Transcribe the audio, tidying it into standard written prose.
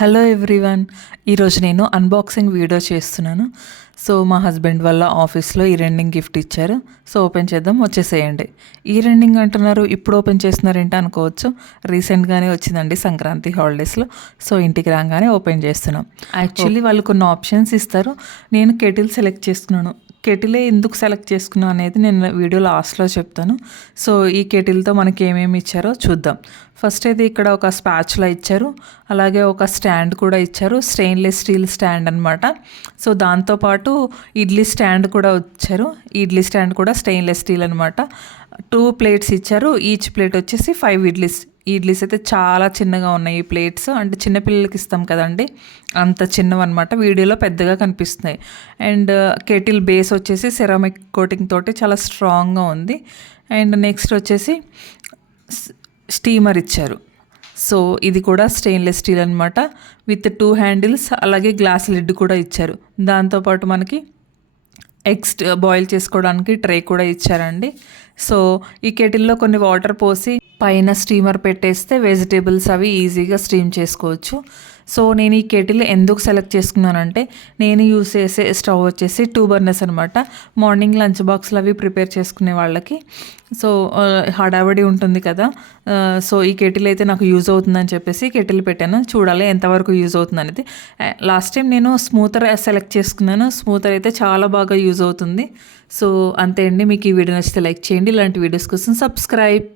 Hello everyone. ఈరోజు నేను unboxing video చేస్తున్నాను. సో మా హస్బెండ్ వాళ్ళ ఆఫీస్లో ఈ రెండింగ్ గిఫ్ట్ ఇచ్చారు. సో ఓపెన్ చేద్దాం, వచ్చేసేయండి. ఈ రెండింగ్ అంటున్నారు, ఇప్పుడు ఓపెన్ చేస్తున్నారు ఏంటి అనుకోవచ్చు. రీసెంట్గానే వచ్చిందండి సంక్రాంతి హాలిడేస్లో. సో ఇంటికి రాగానే ఓపెన్ చేస్తున్నాం. యాక్చువల్లీ వాళ్ళు కొన్ని ఆప్షన్స్ ఇస్తారు. నేను కెటిల్ సెలెక్ట్ చేసుకున్నాను. కెటిలే ఎందుకు సెలెక్ట్ చేసుకున్నాను అనేది నేను వీడియో లాస్ట్లో చెప్తాను. సో ఈ కెటిల్తో మనకి ఏమేమి ఇచ్చారో చూద్దాం. ఫస్ట్ అయితే ఇక్కడ ఒక స్పాచులా ఇచ్చారు, అలాగే ఒక స్టాండ్ కూడా ఇచ్చారు. స్టెయిన్లెస్ స్టీల్ స్టాండ్ అనమాట. సో దాంతోపాటు ఇడ్లీ స్టాండ్ కూడా ఇచ్చారు. ఇడ్లీ స్టాండ్ కూడా స్టెయిన్లెస్ స్టీల్ అనమాట. 2 ప్లేట్స్ ఇచ్చారు. ఈచ్ ప్లేట్ వచ్చేసి 5 ఇడ్లీస్. ఈ ఇడ్లీస్ అయితే చాలా చిన్నగా ఉన్నాయి. ఈ ప్లేట్స్ అంటే చిన్నపిల్లలకి ఇస్తాం కదండి, అంత చిన్నవన్నమాట. వీడియోలో పెద్దగా కనిపిస్తున్నాయి. అండ్ కెటిల్ బేస్ వచ్చేసి సెరామిక్ కోటింగ్ తోటి చాలా స్ట్రాంగ్గా ఉంది. అండ్ నెక్స్ట్ వచ్చేసి స్టీమర్ ఇచ్చారు. సో ఇది కూడా స్టెయిన్లెస్ స్టీల్ అనమాట, విత్ 2 హ్యాండిల్స్, అలాగే గ్లాస్ లిడ్ కూడా ఇచ్చారు. దాంతోపాటు మనకి ఎగ్స్ బాయిల్ చేసుకోవడానికి ట్రే కూడా ఇచ్చారండి. సో ఈ కెటిల్లో కొన్ని వాటర్ పోసి పైన స్టీమర్ పెట్టేస్తే వెజిటేబుల్స్ అవి ఈజీగా స్టీమ్ చేసుకోవచ్చు. సో నేను ఈ కెటిల్ ఎందుకు సెలెక్ట్ చేసుకున్నానంటే, నేను యూస్ చేసే స్టవ్ వచ్చేసి 2 బర్నర్స్ అనమాట. మార్నింగ్ లంచ్ బాక్స్లు అవి ప్రిపేర్ చేసుకునే వాళ్ళకి సో హడావిడి ఉంటుంది కదా. సో ఈ కెటిల్ అయితే నాకు యూజ్ అవుతుందని చెప్పేసి కెటిల్ పెట్టాను. చూడాలి ఎంతవరకు యూజ్ అవుతుంది అనేది. లాస్ట్ టైం నేను స్మూతర్ సెలెక్ట్ చేసుకున్నాను. స్మూతర్ అయితే చాలా బాగా యూజ్ అవుతుంది. సో అంతే అండి. మీకు ఈ వీడియో నచ్చితే లైక్ చేయండి. ఇలాంటి వీడియోస్ కోసం సబ్స్క్రైబ్.